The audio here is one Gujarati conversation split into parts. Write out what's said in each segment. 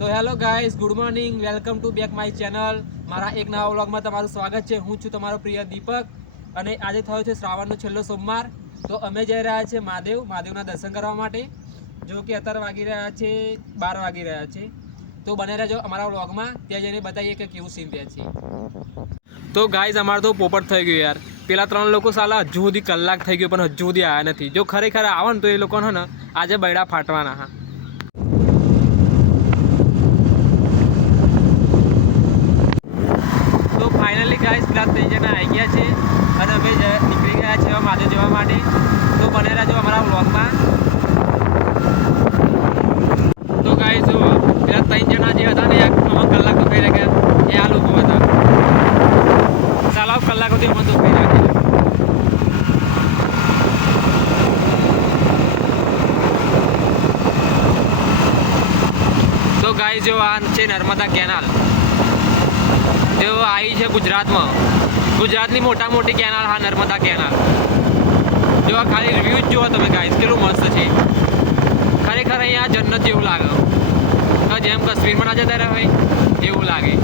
તો hello guys, good morning, welcome to back my channel. મારા એક નવા વ્લોગમાં તમારું સ્વાગત છે. હું છું તમારો પ્રિય દીપક અને આજે થયો છે શ્રાવણનો છેલ્લો સોમવાર. તો અમે જઈ રહ્યા છીએ મહાદેવના દર્શન કરવા માટે. જો કે અત્યારે વાગી રહ્યા છે 12 વાગી રહ્યા છે. તો બને રહેજો અમારા વ્લોગમાં, ત્યાં જઈને બતાવીએ કે કેવું સીન ત્યાં છે. તો ગાઈઝ અમારે તો પોપટ થઈ ગયું યાર. પેલા 3 લોકો સાલા હજુ સુધી કલાક થઈ ગયો પણ હજુ સુધી આવ્યા નથી. જો ખરેખર આવે ને તો એ લોકોને ને આજે બૈડા ફાટવાના. હા, તો ફાઇનલી ગાઈસ પેલા 3 જણા આવી ગયા છે અને અમે નીકળી ગયા છે મહાદેવ જવા માટે. તો બને રહેજો અમારા વ્લોગમાં. તો ગાઈસ જો પેલા 3 જણા જે હતા ને અમુક કલાક તો કહી રહ્યા એ આ લોકો હતા. ચાલો કલાક સુધી અમને તો કહી રાખે. તો ગાઈસ જો આ છે નર્મદા કેનાલ. તેઓ આવી છે ગુજરાતમાં. ગુજરાતની મોટી કેનાલ, હા, નર્મદા કેનાલ. જો આ ખાલી રિવ્યૂ જ જુઓ તમે ગાઈસ, કેટલું મસ્ત છે. ખરેખર અહીંયા જન્નત જેવું લાગે, જેમ કાશ્મીરમાં ના જતા રહ્યા હોય એવું લાગે.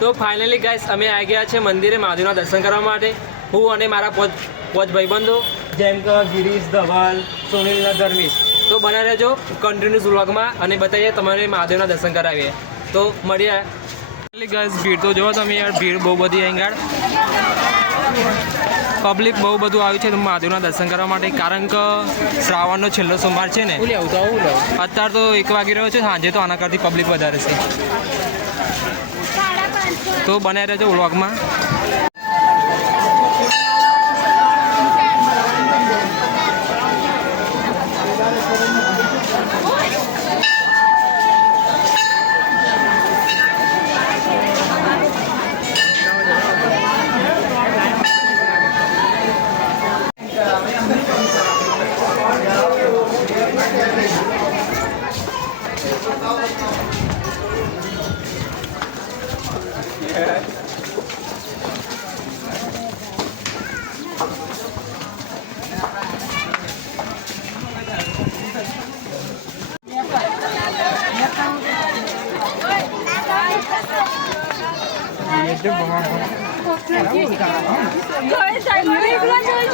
તો ફાઇનલી ગાઈસ અમે આવી ગયા છે મંદિરે મહાદેવના દર્શન કરવા માટે. હું અને મારા પોચ ભાઈબંધો જેમ કે ગિરીશ, ધવલ, સુનિલ અને ધર્મેશ. તો બને રહેજો કન્ટિન્યુઅસ વ્લોગમાં અને બતાવીએ તમારે મહાદેવના દર્શન કરાવીએ. તો મળીએ. ગાઈસ ભીડ તો જોવો તમે યાર, ભીડ બહુ બધી અહીં પબ્લિક બહુ બધું આવ્યું છે મહાદેવના દર્શન કરવા માટે. કારણ કે શ્રાવણનો છેલ્લો સોમવાર છે ને. અત્યારે તો 1 વાગી રહ્યો છે, સાંજે તો આના કરતી પબ્લિક વધારે છે. તો બને રહેજો વ્લોગમાં.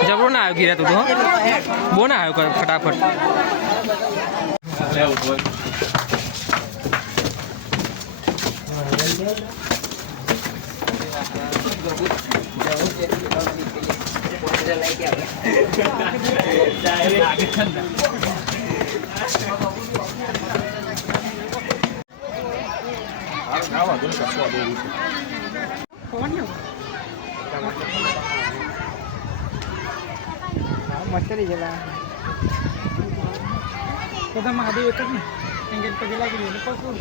જબરો ના આવ્યો ઘીરા, તું તો બહુ ના આવ્યો ફટાફટ. મસ્તરી ગયેલા તો તમે મહાદેવ એક જ ને એંગેજ પગે લાગી ગયું પકડું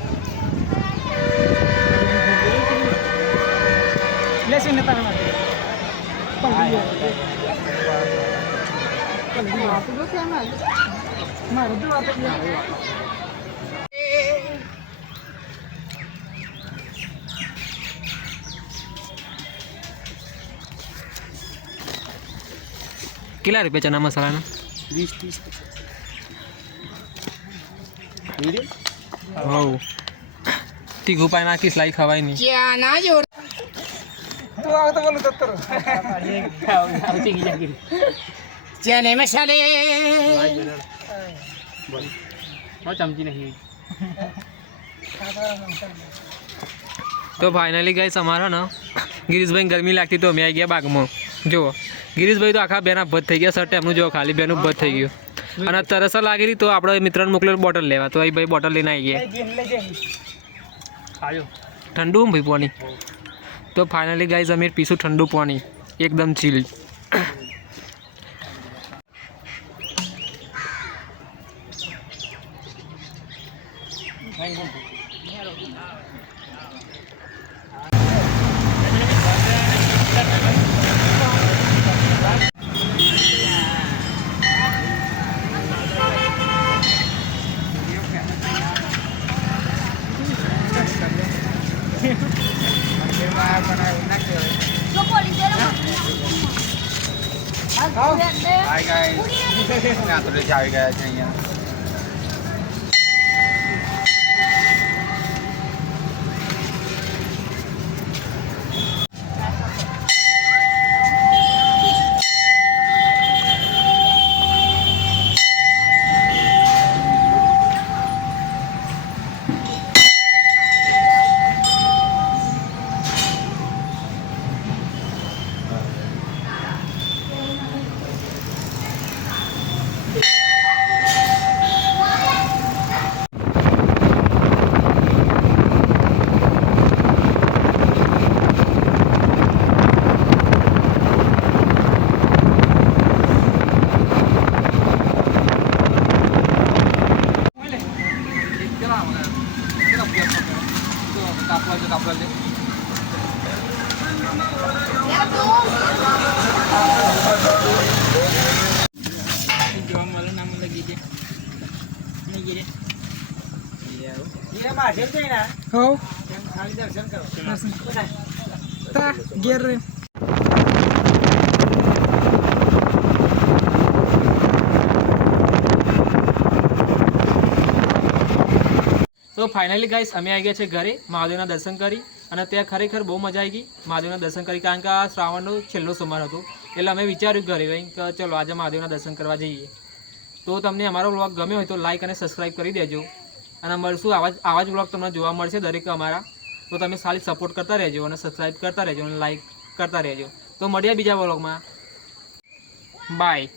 લેસીને તારે માટે મારું તો વાત કેટલા રૂપિયા ચના મસાલાના? 20-30. હવ તીખું પાઈ નાખીશ, લાઈ ખવાય નહીં. ક્યાં ના જોડ તું આવ તો બોલું દત્તર આવતી ગઈ ચને મસાલે બોલ ચમચી નહીં તો ફાઇનલી ગાઈસ અમારા ને ગિરીશભાઈ ગરમી લાગતી તો અમે આવી ગયા બાગમાં. જુઓ ગિરીશભાઈ તો આખા બેના ભત થઈ ગયા. શર્ટ એમનું જો ખાલી બેનું ભત થઈ ગયું. અને તરસ લાગી રહી તો આપણે મિત્રને મોકલેલું બોટલ લેવા. તો અહીં ભાઈ બોટલ લઈને આવી ગયા. ઠંડુ ભાઈ પાણી. તો ફાઇનલી ગાઈઝ અમે પીશું ઠંડુ પાણી એકદમ ચીલ. હાય ગાઈસ ના તો આવી ગયા છે અહીંયા. તો ફાઇનલી ગાઈસ અમે આવી ગયા છે ઘરે. મહાદેવના દર્શન કરી અને ત્યાં ખરેખર બહુ મજા આવી ગઈ મહાદેવના દર્શન કરી. કારણ કે આ શ્રાવણનો છેલ્લો સોમવાર હતો એટલે અમે વિચાર્યું ઘરે ભાઈ કે ચલો આજે મહાદેવના દર્શન કરવા જઈએ. તો તમને અમારો વ્લોગ ગમ્યો હોય તો લાઈક અને સબસ્ક્રાઈબ કરી દેજો. અને મળશું આવા જ વ્લોગ તમને જોવા મળશે દરેક અમારા. તો તમે ખાલી સપોર્ટ કરતા રહેજો અને સબસ્ક્રાઈબ કરતા રહેજો અને લાઈક કરતા રહેજો. તો મળીએ બીજા વ્લોગમાં. બાય.